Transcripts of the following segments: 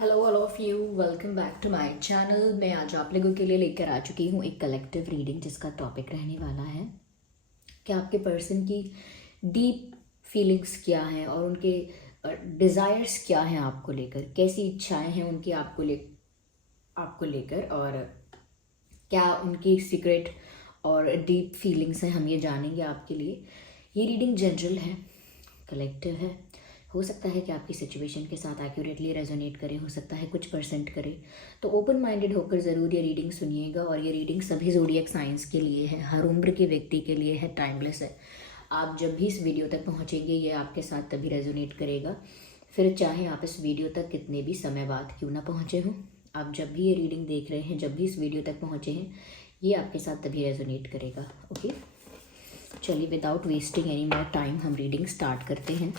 Hello all of you, welcome back to my channel. मैं आज आप लोगों के लिए लेकर आ चुकी हूँ एक कलेक्टिव रीडिंग जिसका टॉपिक रहने वाला है कि आपके पर्सन की डीप फीलिंग्स क्या हैं और उनके डिज़ायर्स क्या हैं आपको लेकर, कैसी इच्छाएं हैं उनकी आपको लेकर, और क्या उनकी सीक्रेट और डीप फीलिंग्स हैं, हम ये जानेंगे आपके लिए। ये रीडिंग जनरल है, कलेक्टिव है। हो सकता है कि आपकी सिचुएशन के साथ एक्यूरेटली रेजोनेट करे, हो सकता है कुछ परसेंट करे। तो ओपन माइंडेड होकर ज़रूर ये रीडिंग सुनिएगा। और ये रीडिंग सभी ज़ोडिएक साइंस के लिए है, हर उम्र के व्यक्ति के लिए है, टाइमलेस है। आप जब भी इस वीडियो तक पहुँचेंगे ये आपके साथ तभी रेजोनेट करेगा, फिर चाहे आप इस वीडियो तक कितने भी समय बाद क्यों ना पहुँचे हों। आप जब भी ये रीडिंग देख रहे हैं, जब भी इस वीडियो तक पहुँचे हैं, ये आपके साथ तभी रेजोनेट करेगा। ओके, चलिए without wasting any more time हम रीडिंग स्टार्ट करते हैं।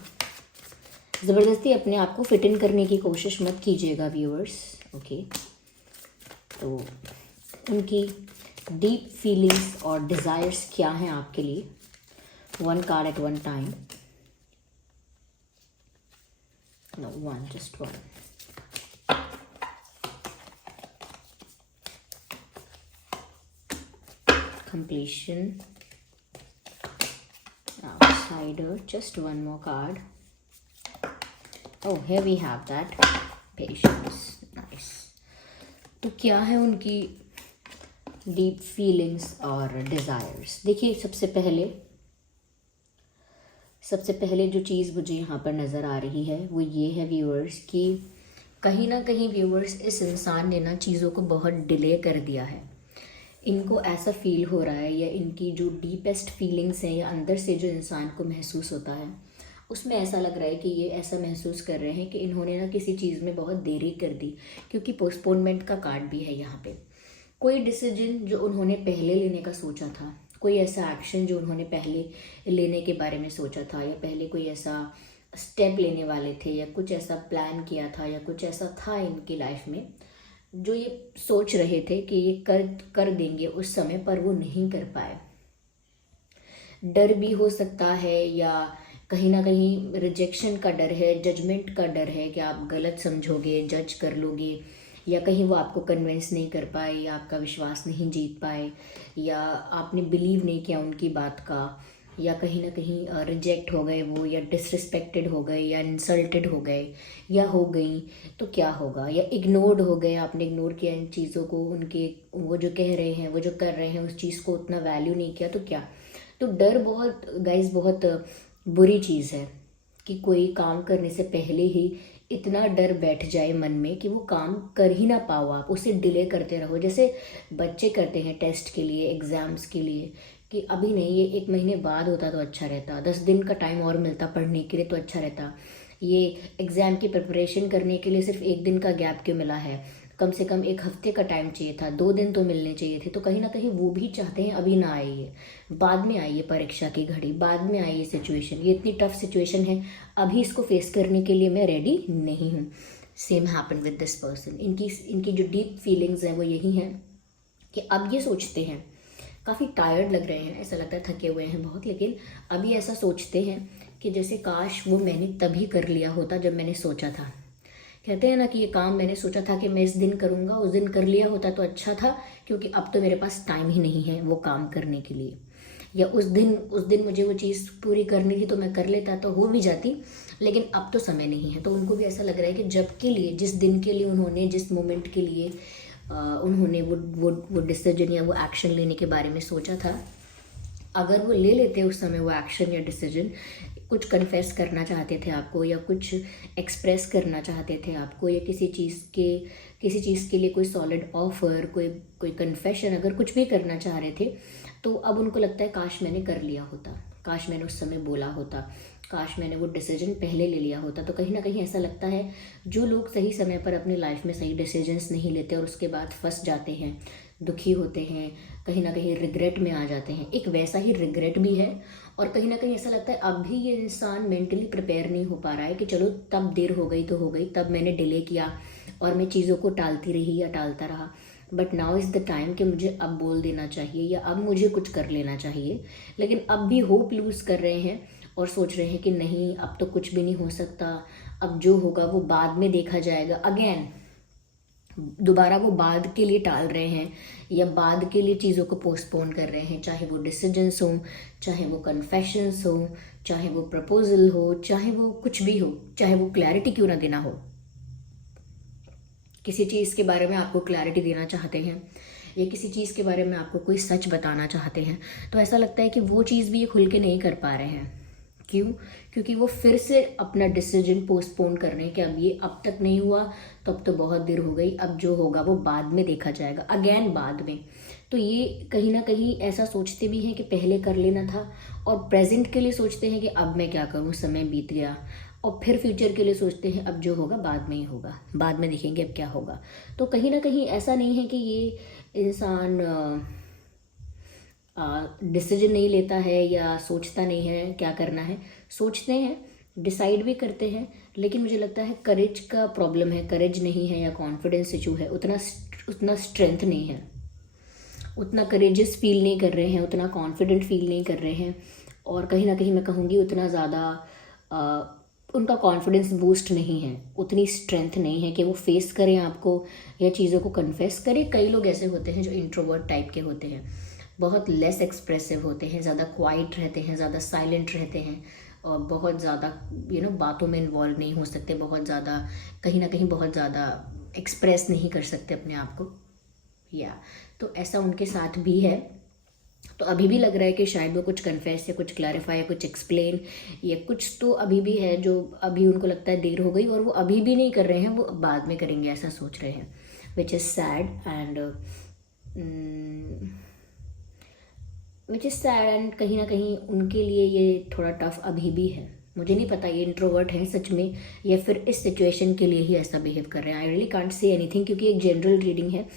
ज़बरदस्ती अपने आप को फिट इन करने की कोशिश मत कीजिएगा व्यूअर्स। ओके, तो उनकी डीप फीलिंग्स और डिज़ायर्स क्या हैं आपके लिए। One card at one time, no one, just one. Completion, outsider, just one more card. Oh, here we have that, patience, nice। तो क्या है उनकी डीप फीलिंग्स और डिज़ायर्स। देखिए, सबसे पहले जो चीज़ मुझे यहाँ पर नज़र आ रही है वो ये है व्यूअर्स कि कहीं ना कहीं व्यूअर्स, इस इंसान ने ना चीज़ों को बहुत डिले कर दिया है। इनको ऐसा फील हो रहा है, या इनकी जो डीपेस्ट फीलिंग्स हैं या अंदर से जो इंसान को महसूस होता है, उसमें ऐसा लग रहा है कि ये ऐसा महसूस कर रहे हैं कि इन्होंने ना किसी चीज़ में बहुत देरी कर दी। क्योंकि पोस्टपोनमेंट का कार्ड भी है यहाँ पे। कोई डिसीजन जो उन्होंने पहले लेने का सोचा था, कोई ऐसा एक्शन जो उन्होंने पहले लेने के बारे में सोचा था, या पहले कोई ऐसा स्टेप लेने वाले थे, या कुछ ऐसा प्लान किया था, या कुछ ऐसा था इनकी लाइफ में जो ये सोच रहे थे कि ये कर देंगे उस समय, पर वो नहीं कर पाए। डर भी हो सकता है, या कहीं ना कहीं रिजेक्शन का डर है, जजमेंट का डर है कि आप गलत समझोगे, जज कर लोगे, या कहीं वो आपको कन्विंस नहीं कर पाए, या आपका विश्वास नहीं जीत पाए, या आपने बिलीव नहीं किया उनकी बात का, या कहीं ना कहीं रिजेक्ट हो गए वो, या डिसरिस्पेक्टेड हो गए, या इंसल्टेड हो गए, या हो गई। तो क्या होगा, या इग्नोर्ड हो गए, आपने इग्नोर किया इन चीज़ों को, उनके वो जो कह रहे हैं, वो जो कर रहे हैं, उस चीज़ को उतना वैल्यू नहीं किया। तो क्या, तो डर बहुत गाइस बहुत बुरी चीज़ है कि कोई काम करने से पहले ही इतना डर बैठ जाए मन में कि वो काम कर ही ना पाओ, आप उसे डिले करते रहो। जैसे बच्चे करते हैं टेस्ट के लिए, एग्ज़ाम्स के लिए, कि अभी नहीं, ये 1 महीने बाद होता तो अच्छा रहता, 10 दिन का टाइम और मिलता पढ़ने के लिए तो अच्छा रहता, ये एग्ज़ाम की प्रिपरेशन करने के लिए सिर्फ 1 दिन का गैप क्यों मिला है, कम से कम 1 हफ्ते का टाइम चाहिए था, 2 दिन तो मिलने चाहिए थे। तो कहीं ना कहीं वो भी चाहते हैं अभी ना आए, ये बाद में आई, ये परीक्षा की घड़ी बाद में आई, ये सिचुएशन, ये इतनी टफ सिचुएशन है, अभी इसको फेस करने के लिए मैं रेडी नहीं हूँ। Same happen with this person. इनकी जो डीप फीलिंग्स हैं वो यही हैं कि अब ये सोचते हैं, काफ़ी टायर्ड लग रहे हैं, ऐसा लगता है थके हुए हैं बहुत, लेकिन अभी ऐसा सोचते हैं कि जैसे काश वो मैंने तभी कर लिया होता जब मैंने सोचा था। कहते हैं ना कि ये काम मैंने सोचा था कि मैं इस दिन करूँगा, उस दिन कर लिया होता तो अच्छा था, क्योंकि अब तो मेरे पास टाइम ही नहीं है वो काम करने के लिए। या उस दिन मुझे वो चीज़ पूरी करनी थी तो मैं कर लेता, तो हो भी जाती, लेकिन अब तो समय नहीं है। तो उनको भी ऐसा लग रहा है कि जब के लिए, जिस दिन के लिए उन्होंने, जिस मोमेंट के लिए उन्होंने वो डिसीजन या वो एक्शन लेने के बारे में सोचा था, अगर वो ले लेते उस समय वो एक्शन या डिसीजन, कुछ कन्फेस करना चाहते थे आपको, या कुछ एक्सप्रेस करना चाहते थे आपको, या किसी चीज़ के लिए कोई सॉलिड ऑफर, कोई कन्फेशन, अगर कुछ भी करना चाह रहे थे, तो अब उनको लगता है काश मैंने कर लिया होता, काश मैंने उस समय बोला होता, काश मैंने वो डिसीजन पहले ले लिया होता। तो कहीं ना कहीं ऐसा लगता है, जो लोग सही समय पर अपनी लाइफ में सही डिसीजंस नहीं लेते और उसके बाद फंस जाते हैं, दुखी होते हैं, कहीं ना कहीं रिग्रेट में आ जाते हैं, एक वैसा ही रिग्रेट भी है। और कहीं ना कहीं ऐसा लगता है अब भी ये इंसान मेंटली प्रिपेयर नहीं हो पा रहा है कि चलो तब देर हो गई तो हो गई, तब मैंने डिले किया और मैं चीज़ों को टालती रही या टालता रहा, but now is the time कि मुझे अब बोल देना चाहिए, या अब मुझे कुछ कर लेना चाहिए। लेकिन अब भी होप लूज़ कर रहे हैं और सोच रहे हैं कि नहीं अब तो कुछ भी नहीं हो सकता, अब जो होगा वो बाद में देखा जाएगा। अगेन दोबारा वो बाद के लिए टाल रहे हैं या बाद के लिए चीज़ों को पोस्टपोन कर रहे हैं, चाहे वो डिसीजंस हो, चाहे वो कन्फेशंस हो, चाहे वो प्रपोजल हो, चाहे वो कुछ भी हो, चाहे वो क्लैरिटी क्यों ना देना हो। किसी चीज़ के बारे में आपको क्लैरिटी देना चाहते हैं या किसी चीज़ के बारे में आपको कोई सच बताना चाहते हैं, तो ऐसा लगता है कि वो चीज़ भी ये खुल के नहीं कर पा रहे हैं। क्यों? क्योंकि वो फिर से अपना डिसीजन पोस्टपोन कर रहे हैं कि अब ये अब तक नहीं हुआ तो अब तो बहुत देर हो गई, अब जो होगा वो बाद में देखा जाएगा, अगेन बाद में। तो ये कहीं ना कहीं ऐसा सोचते भी हैं कि पहले कर लेना था, और प्रेजेंट के लिए सोचते हैं कि अब मैं क्या करूँ, समय बीत गया, और फिर फ्यूचर के लिए सोचते हैं अब जो होगा बाद में ही होगा, बाद में देखेंगे अब क्या होगा। तो कहीं ना कहीं ऐसा नहीं है कि ये इंसान डिसीजन नहीं लेता है या सोचता नहीं है क्या करना है, सोचते हैं, डिसाइड भी करते हैं, लेकिन मुझे लगता है करेज का प्रॉब्लम है, करेज नहीं है या कॉन्फिडेंस इशू है, उतना स्ट्रेंथ नहीं है, उतना करेजियस फील नहीं कर रहे हैं, उतना कॉन्फिडेंट फील नहीं कर रहे हैं, और कहीं ना कहीं मैं कहूँगी उतना ज़्यादा उनका कॉन्फिडेंस बूस्ट नहीं है, उतनी स्ट्रेंथ नहीं है कि वो फेस करें आपको या चीज़ों को कन्फेस करें। कई लोग ऐसे होते हैं जो इंट्रोवर्ट टाइप के होते हैं, बहुत लेस एक्सप्रेसिव होते हैं, ज़्यादा क्वाइट रहते हैं, ज़्यादा साइलेंट रहते हैं, और बहुत ज़्यादा बातों में इन्वॉल्व नहीं हो सकते, बहुत ज़्यादा कहीं ना कहीं बहुत ज़्यादा एक्सप्रेस नहीं कर सकते अपने आप को, या तो ऐसा उनके साथ भी है। तो अभी भी लग रहा है कि शायद वो कुछ कन्फेस या कुछ क्लैरिफाई या कुछ एक्सप्लेन या कुछ तो अभी भी है जो अभी उनको लगता है देर हो गई, और वो अभी भी नहीं कर रहे हैं, वो बाद में करेंगे ऐसा सोच रहे हैं, विच इज़ सैड एंड कहीं ना कहीं उनके लिए ये थोड़ा टफ अभी भी है। मुझे नहीं पता ये इंट्रोवर्ट हैं सच में या फिर इस सिचुएशन के लिए ही ऐसा बिहेव कर रहे हैं। I really can't say anything, क्योंकि एक जनरल रीडिंग है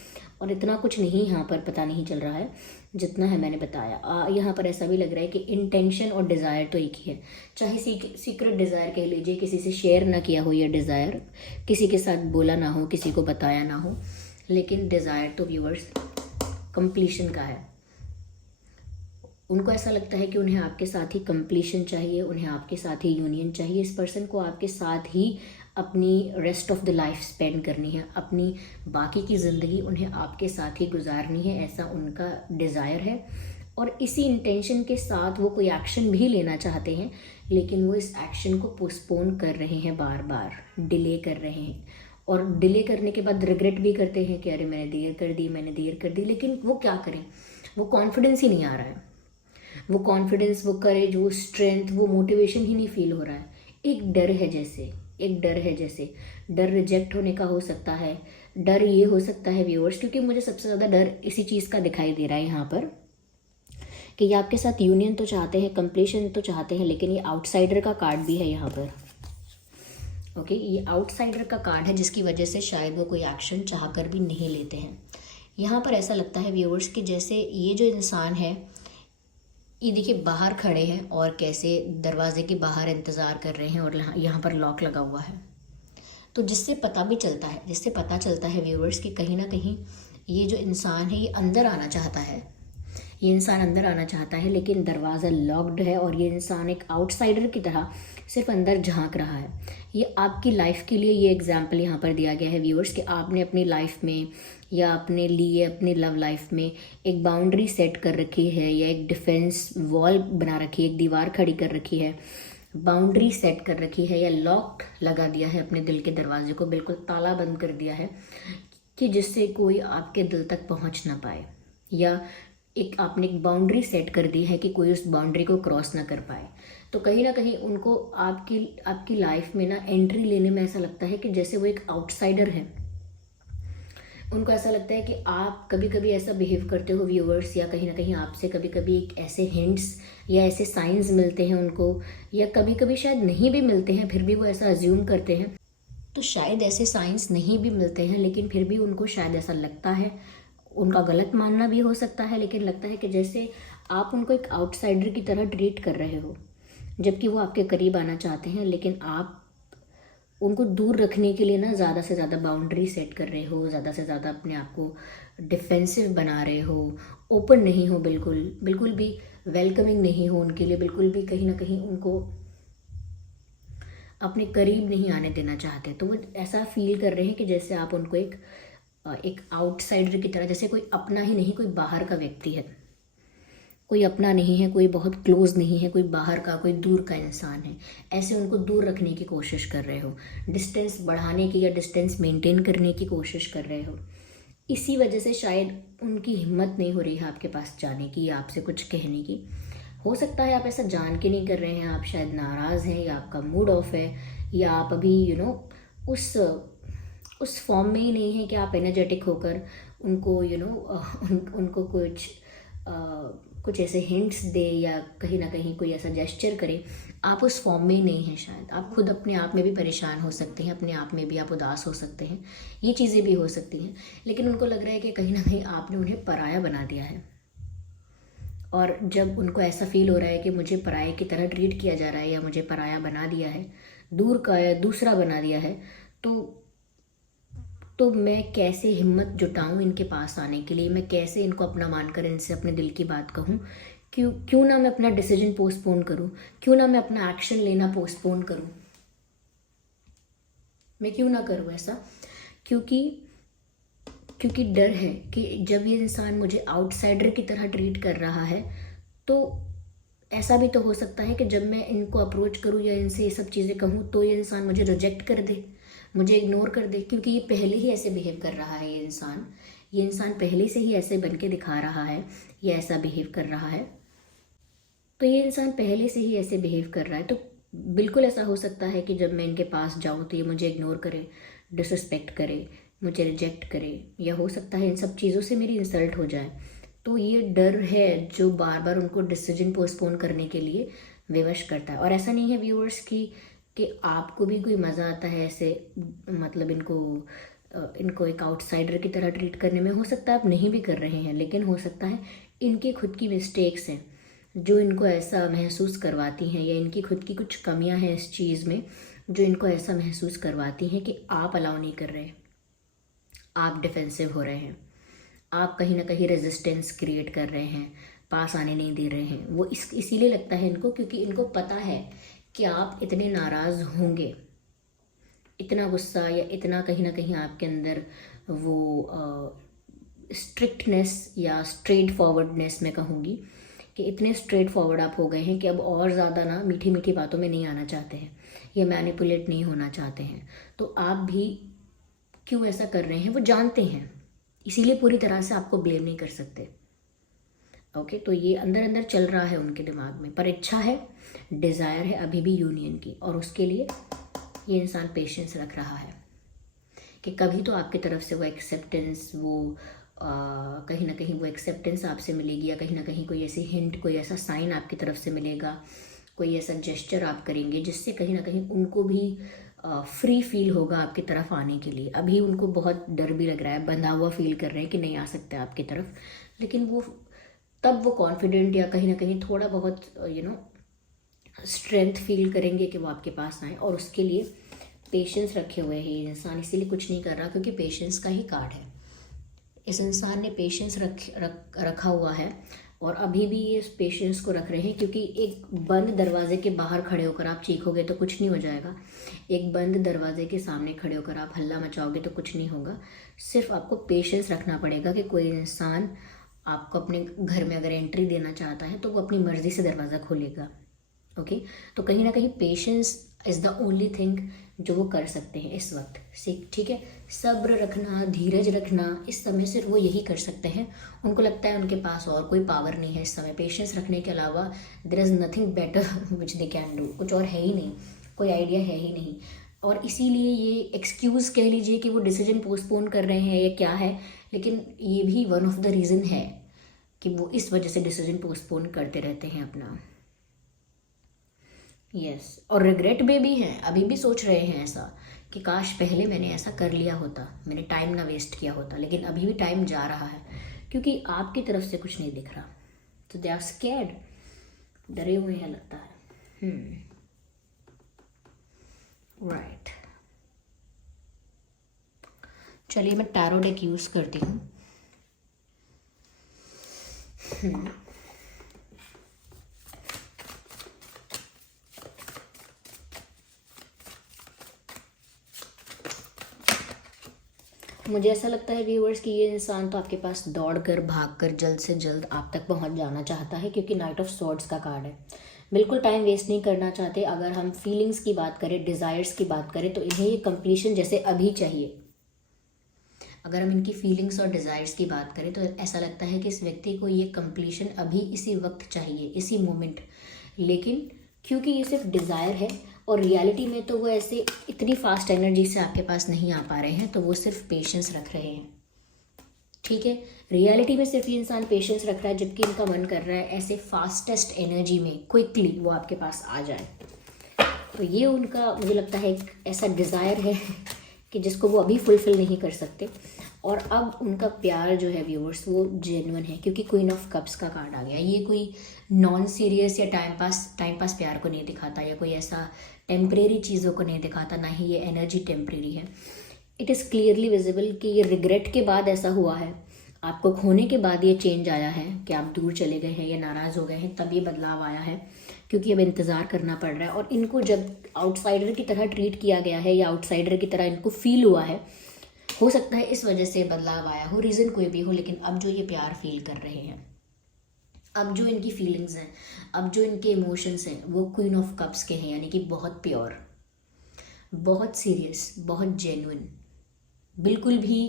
और इतना कुछ नहीं यहाँ पर पता नहीं चल रहा है जितना है मैंने बताया। यहाँ पर ऐसा भी लग रहा है कि इंटेंशन और डिज़ायर तो एक ही है, चाहे सीक्रेट डिज़ायर कह लीजिए, किसी से शेयर ना किया हो ये डिज़ायर, किसी के साथ बोला ना हो, किसी को बताया ना हो, लेकिन डिज़ायर तो व्यूअर्स कंप्लीशन का है। उनको ऐसा लगता है कि उन्हें आपके साथ ही कंप्लीशन चाहिए, उन्हें आपके साथ ही यूनियन चाहिए, इस पर्सन को आपके साथ ही अपनी rest of the life spend करनी है, अपनी बाकी की ज़िंदगी उन्हें आपके साथ ही गुजारनी है, ऐसा उनका डिज़ायर है। और इसी इंटेंशन के साथ वो कोई एक्शन भी लेना चाहते हैं, लेकिन वो इस एक्शन को पोस्टपोन कर रहे हैं, बार बार डिले कर रहे हैं, और डिले करने के बाद रिग्रेट भी करते हैं कि अरे मैंने देर कर दी, लेकिन वो क्या करें, वो कॉन्फिडेंस ही नहीं आ रहा है, वो कॉन्फिडेंस, वो करेज, वो स्ट्रेंथ, वो मोटिवेशन ही नहीं फील हो रहा है। एक डर है जैसे डर रिजेक्ट होने का हो सकता है, डर ये हो सकता है व्यूअर्स, क्योंकि मुझे सबसे ज़्यादा डर इसी चीज़ का दिखाई दे रहा है यहाँ पर कि ये आपके साथ यूनियन तो चाहते हैं, कंप्लीशन तो चाहते हैं, लेकिन ये आउटसाइडर का कार्ड भी है यहाँ पर। ओके, ये आउटसाइडर का कार्ड है जिसकी वजह से शायद वो कोई एक्शन चाह कर भी नहीं लेते हैं। यहाँ पर ऐसा लगता है व्यूअर्स कि जैसे ये जो इंसान है, ये देखिए बाहर खड़े हैं और कैसे दरवाजे के बाहर इंतज़ार कर रहे हैं, और यहाँ पर लॉक लगा हुआ है। तो जिससे पता चलता है व्यूअर्स कि कहीं ना कहीं ये जो इंसान है ये अंदर आना चाहता है, लेकिन दरवाज़ा लॉक्ड है, और ये इंसान एक आउटसाइडर की तरह सिर्फ अंदर झांक रहा है। ये आपकी लाइफ के लिए ये एग्जाम्पल यहाँ पर दिया गया है व्यूअर्स कि आपने अपनी लाइफ में या अपने लिए अपनी लव लाइफ में एक बाउंड्री सेट कर रखी है, या एक डिफेंस वॉल बना रखी है, एक दीवार खड़ी कर रखी है, बाउंड्री सेट कर रखी है, या लॉक लगा दिया है अपने दिल के दरवाजे को, बिल्कुल ताला बंद कर दिया है कि जिससे कोई आपके दिल तक पहुंच ना पाए, या आपने एक बाउंड्री सेट कर दी है कि कोई उस बाउंड्री को क्रॉस ना कर पाए। तो कहीं ना कहीं उनको आपकी लाइफ में ना एंट्री लेने में ऐसा लगता है कि जैसे वो एक आउटसाइडर है। उनको ऐसा लगता है कि आप कभी कभी ऐसा बिहेव करते हो व्यूअर्स, या कहीं ना कहीं आपसे कभी कभी एक ऐसे हिंट्स या ऐसे साइंस मिलते हैं उनको, या कभी कभी शायद नहीं भी मिलते हैं, फिर भी वो ऐसा अज्यूम करते हैं। तो शायद ऐसे साइंस नहीं भी मिलते हैं, लेकिन फिर भी उनको शायद ऐसा लगता है, उनका गलत मानना भी हो सकता है, लेकिन लगता है कि जैसे आप उनको एक आउटसाइडर की तरह ट्रीट कर रहे हो, जबकि वो आपके करीब आना चाहते हैं, लेकिन आप उनको दूर रखने के लिए ना ज़्यादा से ज़्यादा बाउंड्री सेट कर रहे हो, ज़्यादा से ज़्यादा अपने आप को डिफेंसिव बना रहे हो, ओपन नहीं हो बिल्कुल भी वेलकमिंग नहीं हो उनके लिए, बिल्कुल भी कहीं ना कहीं उनको अपने करीब नहीं आने देना चाहते। तो वो ऐसा फील कर रहे हैं कि जैसे आप उनको एक आउटसाइडर की तरह, जैसे कोई अपना ही नहीं, कोई बाहर का व्यक्ति है, कोई अपना नहीं है, कोई बहुत क्लोज नहीं है, कोई बाहर का, कोई दूर का इंसान है, ऐसे उनको दूर रखने की कोशिश कर रहे हो, डिस्टेंस बढ़ाने की या डिस्टेंस मेंटेन करने की कोशिश कर रहे हो। इसी वजह से शायद उनकी हिम्मत नहीं हो रही है आपके पास जाने की या आपसे कुछ कहने की। हो सकता है आप ऐसा जान के नहीं कर रहे हैं, आप शायद नाराज़ हैं या आपका मूड ऑफ है, या आप अभी उस फॉर्म में ही नहीं है कि आप एनर्जेटिक होकर उनको उनको कुछ ऐसे हिंट्स दे या कहीं ना कहीं कोई ऐसा जेस्चर करे। आप उस फॉर्म में ही नहीं हैं शायद। आप खुद अपने आप में भी परेशान हो सकते हैं, अपने आप में भी आप उदास हो सकते हैं, ये चीज़ें भी हो सकती हैं। लेकिन उनको लग रहा है कि कहीं ना कहीं आपने उन्हें पराया बना दिया है, और जब उनको ऐसा फील हो रहा है कि मुझे पराये की तरह ट्रीट किया जा रहा है या मुझे पराया बना दिया है, दूर का या दूसरा बना दिया है, तो मैं कैसे हिम्मत जुटाऊं इनके पास आने के लिए, मैं कैसे इनको अपना मानकर इनसे अपने दिल की बात कहूं। क्यों ना मैं अपना डिसीजन पोस्टपोन करूं, क्यों ना मैं अपना एक्शन लेना पोस्टपोन करूं, मैं क्यों ना करूं ऐसा। क्योंकि डर है कि जब ये इंसान मुझे आउटसाइडर की तरह ट्रीट कर रहा है, तो ऐसा भी तो हो सकता है कि जब मैं इनको अप्रोच करूं या इनसे ये सब चीज़ें कहूं तो ये इंसान मुझे रिजेक्ट कर दे, मुझे इग्नोर कर दे, क्योंकि ये पहले ही ऐसे बिहेव कर रहा है। ये इंसान पहले से ही ऐसे बन के दिखा रहा है, ये ऐसा बिहेव कर रहा है, तो ये इंसान पहले से ही ऐसे बिहेव कर रहा है। तो बिल्कुल ऐसा हो सकता है कि जब मैं इनके पास जाऊँ तो ये मुझे इग्नोर करे, डिसरिस्पेक्ट करे, मुझे रिजेक्ट करे, या हो सकता है इन सब चीज़ों से मेरी इंसल्ट हो जाए। तो ये डर है जो बार बार उनको डिसीजन पोस्टपोन करने के लिए विवश करता है। और ऐसा नहीं है व्यूअर्स कि आपको भी कोई मज़ा आता है ऐसे, मतलब इनको एक आउटसाइडर की तरह ट्रीट करने में। हो सकता है आप नहीं भी कर रहे हैं, लेकिन हो सकता है इनकी खुद की मिस्टेक्स हैं जो इनको ऐसा महसूस करवाती हैं, या इनकी खुद की कुछ कमियां हैं इस चीज़ में जो इनको ऐसा महसूस करवाती हैं कि आप अलाउ नहीं कर रहे, आप डिफेंसिव हो रहे हैं, आप कहीं ना कहीं रेजिस्टेंस क्रिएट कर रहे हैं, पास आने नहीं दे रहे हैं। वो इसीलिए लगता है इनको, क्योंकि इनको पता है कि आप इतने नाराज़ होंगे, इतना गुस्सा या इतना कहीं ना कहीं आपके अंदर वो स्ट्रिक्टनेस या स्ट्रेट फॉरवर्डनेस मैं कहूँगी कि इतने स्ट्रेट फॉरवर्ड आप हो गए हैं कि अब और ज़्यादा ना मीठी मीठी बातों में नहीं आना चाहते हैं या मैनिपुलेट नहीं होना चाहते हैं। तो आप भी क्यों ऐसा कर रहे हैं वो जानते हैं, इसीलिए पूरी तरह से आपको ब्लेम नहीं कर सकते। ओके, तो ये अंदर अंदर चल रहा है उनके दिमाग में, पर इच्छा है, डिज़ायर है अभी भी यूनियन की, और उसके लिए ये इंसान पेशेंस रख रहा है कि कभी तो आपकी तरफ से वो एक्सेप्टेंस, कहीं ना कहीं वो एक्सेप्टेंस आपसे मिलेगी, या कहीं ना कहीं कोई ऐसी हिंट, कोई ऐसा साइन आपकी तरफ से मिलेगा, कोई ऐसा जेस्चर आप करेंगे जिससे कहीं ना कहीं उनको भी फ्री फील होगा आपकी तरफ आने के लिए। अभी उनको बहुत डर भी लग रहा है, बंधा हुआ फील कर रहे हैं कि नहीं आ सकते आपकी तरफ, लेकिन तब वो कॉन्फिडेंट या कहीं ना कहीं थोड़ा बहुत स्ट्रेंथ फील करेंगे कि वो आपके पास आए। और उसके लिए पेशेंस रखे हुए हैं ये इंसान, इसीलिए कुछ नहीं कर रहा, क्योंकि पेशेंस का ही कार्ड है। इस इंसान ने पेशेंस रखा हुआ है, और अभी भी ये इस पेशेंस को रख रहे हैं, क्योंकि एक बंद दरवाजे के बाहर खड़े होकर आप चीखोगे तो कुछ नहीं हो जाएगा, एक बंद दरवाजे के सामने खड़े होकर आप हल्ला मचाओगे तो कुछ नहीं होगा। सिर्फ आपको पेशेंस रखना पड़ेगा कि कोई इंसान आपको अपने घर में अगर एंट्री देना चाहता है तो वो अपनी मर्ज़ी से दरवाज़ा खोलेगा। ओके, तो कहीं ना कहीं patience is the only thing जो वो कर सकते हैं इस वक्त। ठीक है, सब्र रखना, धीरज रखना, इस समय सिर्फ वो यही कर सकते हैं। उनको लगता है उनके पास और कोई पावर नहीं है इस समय, पेशेंस रखने के अलावा there is nothing better which they can do, कुछ और है ही नहीं, कोई आइडिया है ही नहीं। और इसीलिए ये एक्सक्यूज़ कह लीजिए कि वो डिसीजन पोस्टपोन कर रहे हैं या क्या है, लेकिन ये भी वन ऑफ द रीज़न है कि वो इस वजह से डिसीजन पोस्टपोन करते रहते हैं अपना। यस, और रिग्रेट में भी हैं, अभी भी सोच रहे हैं ऐसा कि काश पहले मैंने ऐसा कर लिया होता, मैंने टाइम ना वेस्ट किया होता। लेकिन अभी भी टाइम जा रहा है क्योंकि आपकी तरफ से कुछ नहीं दिख रहा, तो दे आर स्कैर्ड, डरे हुए हैं लगता है। राइट, चलिए मैं टैरो डेक यूज़ करती हूँ। मुझे ऐसा लगता है व्यूअर्स कि ये इंसान तो आपके पास दौड़ कर भाग कर जल्द से जल्द आप तक पहुंच जाना चाहता है, क्योंकि नाइट ऑफ स्वॉर्ड्स का कार्ड है। बिल्कुल टाइम वेस्ट नहीं करना चाहते। अगर हम फीलिंग्स की बात करें, डिज़ायर्स की बात करें, तो इन्हें ये कंप्लीशन जैसे अभी चाहिए। अगर हम इनकी फीलिंग्स और डिज़ायर्स की बात करें तो ऐसा लगता है कि इस व्यक्ति को ये कंप्लीशन अभी इसी वक्त चाहिए, इसी मोमेंट। लेकिन क्योंकि ये सिर्फ डिज़ायर है और रियलिटी में तो वो ऐसे इतनी फास्ट एनर्जी से आपके पास नहीं आ पा रहे हैं, तो वो सिर्फ पेशेंस रख रहे हैं। ठीक है, रियलिटी में सिर्फ ये इंसान पेशेंस रख रहा है, जबकि इनका मन कर रहा है ऐसे फास्टेस्ट एनर्जी में क्विकली वो आपके पास आ जाए। तो ये उनका मुझे लगता है एक ऐसा डिज़ायर है कि जिसको वो अभी फुलफ़िल नहीं कर सकते। और अब उनका प्यार जो है व्यूअर्स वो जेन्युइन है, क्योंकि क्वीन ऑफ कप्स का कार्ड आ गया। ये कोई नॉन सीरियस या टाइम पास प्यार को नहीं दिखाता, या कोई ऐसा टेम्परेरी चीज़ों को नहीं दिखाता, ना ही ये एनर्जी टेम्परेरी है। इट इज़ क्लियरली विजिबल कि ये रिग्रेट के बाद ऐसा हुआ है, आपको खोने के बाद ये चेंज आया है कि आप दूर चले गए हैं या नाराज़ हो गए हैं, तब ये बदलाव आया है, क्योंकि अब इंतज़ार करना पड़ रहा है। और इनको जब आउटसाइडर की तरह ट्रीट किया गया है या आउटसाइडर की तरह इनको फील हुआ है, हो सकता है इस वजह से बदलाव आया हो, रीज़न कोई भी हो। लेकिन अब जो ये प्यार फील कर रहे हैं, अब जो इनकी फीलिंग्स हैं, अब जो इनके इमोशंस हैं, वो क्वीन ऑफ कप्स के हैं, यानी कि बहुत प्योर, बहुत सीरियस, बहुत जेन्युइन, बिल्कुल भी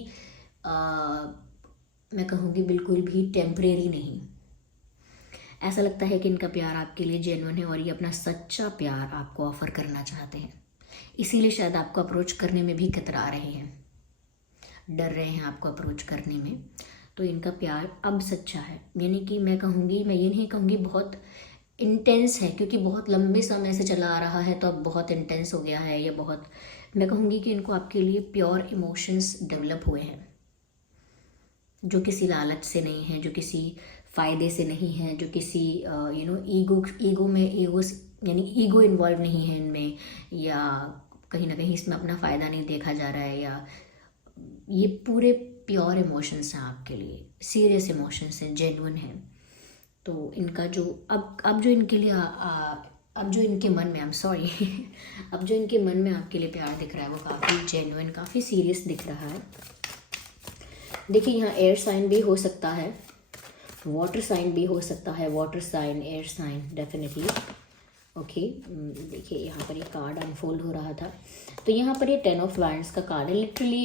मैं कहूँगी बिल्कुल भी टेम्परेरी नहीं। ऐसा लगता है कि इनका प्यार आपके लिए जेन्युइन है और ये अपना सच्चा प्यार आपको ऑफर करना चाहते हैं। इसीलिए शायद आपको अप्रोच करने में भी कतरा रहे हैं, डर रहे हैं आपको अप्रोच करने में। तो इनका प्यार अब सच्चा है, यानी कि मैं ये नहीं कहूँगी बहुत इंटेंस है, क्योंकि बहुत लंबे समय से चला आ रहा है तो अब बहुत इंटेंस हो गया है, या बहुत, मैं कहूँगी कि इनको आपके लिए प्योर इमोशंस डेवलप हुए हैं, जो किसी लालच से नहीं है, जो किसी फ़ायदे से नहीं है, जो किसी ईगो यानी ईगो इन्वॉल्व नहीं है इनमें, या कहीं ना कहीं इसमें अपना फ़ायदा नहीं देखा जा रहा है, या ये पूरे प्योर इमोशंस हैं आपके लिए, सीरियस इमोशंस हैं, जेन्युइन हैं। तो इनका जो अब जो इनके लिए अब जो इनके मन में अब जो इनके मन में आपके लिए प्यार दिख रहा है वो काफ़ी जेन्युइन, काफ़ी सीरियस दिख रहा है। देखिए यहाँ एयर साइन भी हो सकता है, वाटर साइन भी हो सकता है, water sign, air sign definitely. Okay, देखिए यहाँ पर ये कार्ड अनफोल्ड हो रहा था, तो यहाँ पर ये 10 ऑफ वैंड्स का कार्ड है। लिटरली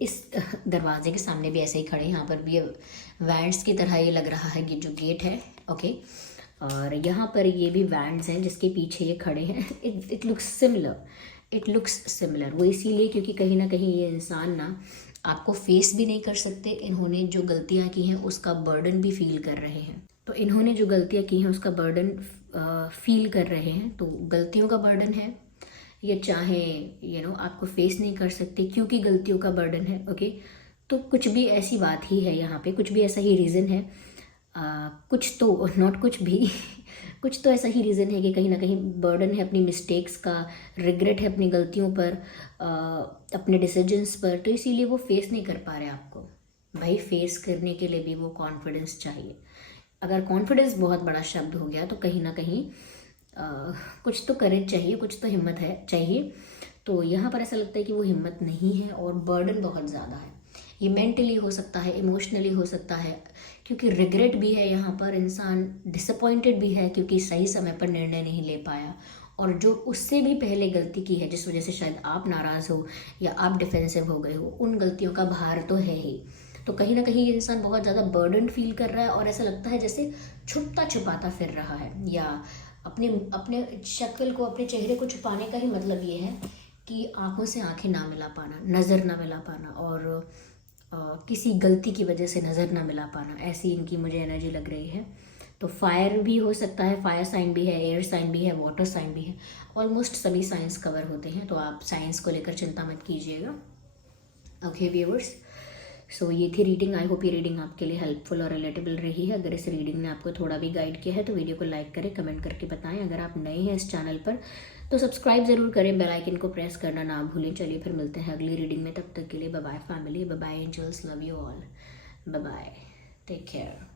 इस दरवाजे के सामने भी ऐसे ही खड़े, यहाँ पर भी ये वैंड्स की तरह ये लग रहा है कि जो गेट है। ओके, और यहाँ पर ये भी वैंड्स हैं जिसके पीछे ये खड़े हैं। It looks similar. वो इसीलिए क्योंकि कहीं ना कहीं ये इंसान ना आपको फेस भी नहीं कर सकते, इन्होंने जो गलतियाँ की हैं उसका बर्डन भी फील कर रहे हैं। तो इन्होंने जो गलतियाँ की हैं उसका बर्डन फील कर रहे हैं, तो गलतियों का बर्डन है, या चाहे आपको फेस नहीं कर सकते क्योंकि गलतियों का बर्डन है। ओके, तो कुछ भी ऐसी बात ही है यहाँ पे, कुछ भी ऐसा ही रीज़न है, कुछ तो नॉट कुछ भी कुछ तो ऐसा ही रीज़न है कि कहीं ना कहीं बर्डन है अपनी मिस्टेक्स का, रिग्रेट है अपनी गलतियों पर, अपने डिसीजंस पर, तो इसीलिए वो फेस नहीं कर पा रहे आपको। भाई फेस करने के लिए भी वो कॉन्फिडेंस चाहिए। अगर कॉन्फिडेंस बहुत बड़ा शब्द हो गया तो कहीं ना कहीं कुछ तो करेज चाहिए, कुछ तो हिम्मत है चाहिए। तो यहाँ पर ऐसा लगता है कि वो हिम्मत नहीं है और बर्डन बहुत ज़्यादा है। ये मेंटली हो सकता है, इमोशनली हो सकता है, क्योंकि रिग्रेट भी है यहाँ पर, इंसान डिसअपॉइंटेड भी है क्योंकि सही समय पर निर्णय नहीं ले पाया, और जो उससे भी पहले गलती की है जिस वजह से शायद आप नाराज़ हो या आप डिफेंसिव हो गए हो, उन गलतियों का भार तो है ही। तो कहीं ना कहीं ये इंसान बहुत ज़्यादा बर्डन फील कर रहा है, और ऐसा लगता है जैसे छुपता छुपाता फिर रहा है, या अपने शक्ल को, अपने चेहरे को छुपाने का ही मतलब ये है कि आंखों से आंखें ना मिला पाना, नज़र ना मिला पाना, और किसी गलती की वजह से नज़र ना मिला पाना, ऐसी इनकी मुझे एनर्जी लग रही है। तो फायर भी हो सकता है, फायर साइन भी है, एयर साइन भी है, वाटर साइन भी है, ऑलमोस्ट सभी साइंस कवर होते हैं, तो आप साइंस को लेकर चिंता मत कीजिएगा। ओके व्यूअर्स, सो ये थी रीडिंग। आई होप ये रीडिंग आपके लिए हेल्पफुल और रिलेटेबल रही है। अगर इस रीडिंग ने आपको थोड़ा भी गाइड किया है तो वीडियो को लाइक करें, कमेंट करके बताएं। अगर आप नए हैं इस चैनल पर तो सब्सक्राइब ज़रूर करें, बेल आइकन को प्रेस करना ना भूलें। चलिए फिर मिलते हैं अगली रीडिंग में, तब तक के लिए bye bye family, bye bye angels, love you all, bye bye, take care.